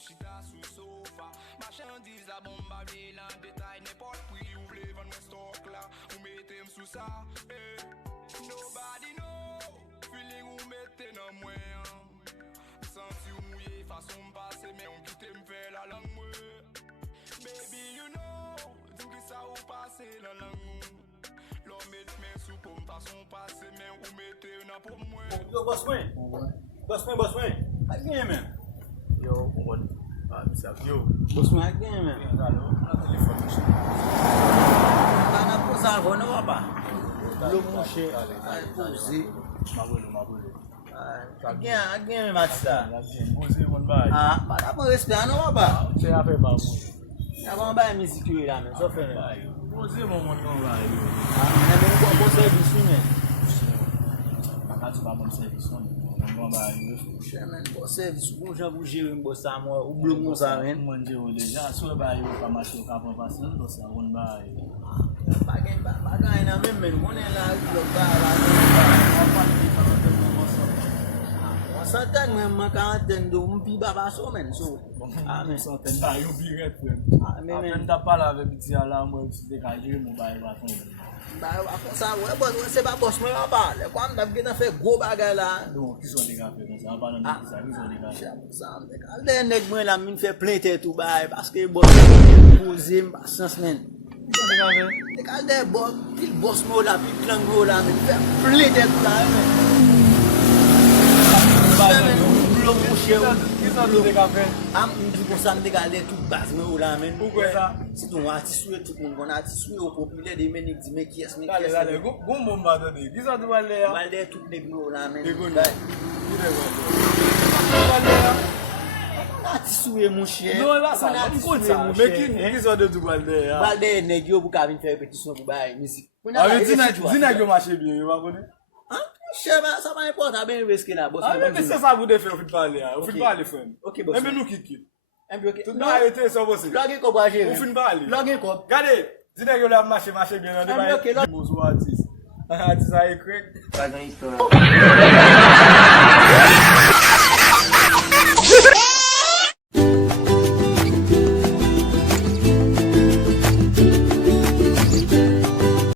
chita sous sofa. Marchandise la bombe babine en détail, n'importe prix ou vle vendre stock là. Ou mettez sous ça, nobody know. Feeling ou mettez dans mwen. Senti ou mouillé façon passer, mais on quitte m'fait la langue moi. Baby you know, dis que ça ou passe la langue. L'homme met mes sous pour façon passer, mais ou mettez na pour moi. Yo, boss mwen. Boss mwen. Again, man. Yo, mwen. Yo. Boss mwen, again, man. Ana posa avon ou pa? Lo mouche. Ay, pose. Mabolo. Again, Matista. Pose mwen bay. Ah, ba da pou respect an ou pa? Che ape ba mwen. Ya bon bay musique la men, so fe. Pose mwen bay. Ah, men ko bon service men. Akati ba bon service on. Mwen bay. Chemen, bon service pou jan pou gérer mbo sa moi ou blok mbo sa men. Mwen jero deja, so bay yo pa marché ka pa passer, do sa mwen bay. Bagay nan men, konen la blok ba la. Santen men man quarantaine do mpi baba so men so. Ah men santen ba yo bi ret men. Ah men ta parle avec petit ala moi tu dégager mon bay va ton. Ba akon sa ouais boss c'est pas boss moi ba. Le kwa m'dap gen fait gros bagay la. Donc qui sont les gars fait ça pas dans ça, qui sont les gars. Ça al de nèg moi la min fait plein tête tout bay parce que boss poser pas sens men. Te kal de boss, pile boss moi la, pile clan moi la men fait plein tête tout la men. Blok mouche ou. Qui sont les gars fait? Am di kon sa m'de gade tout base me ou la men. Pourquoi ça? Si ton artiste tout le monde kon artiste ou populaire de men dit mais qui est mais qui est. Allez, gon bon ba de. Qui sont doit aller? Balde tout nèg ou la men. Artiste ou mon chien. Non là ça, on ça. Mais qui sont de tout balde? Balde nèg yo pou ka vinn faire pétition pour bail musique. Ah, dis-moi que marché bien, va connaître. Chef, ça va importe bien risque là, boss. Ah, mais c'est ça vous devez faire, vous faites parler. Vous faites parler, frère. OK, boss. Mais nous qui quitte. OK. Tout n'a arrêté ça possible. Login ko ba gérer. Vous faites parler. Login ko. Regardez, dis-moi que là marché bien dans le bail. Bonsoir artiste. Artiste a écrit. Pas grand histoire.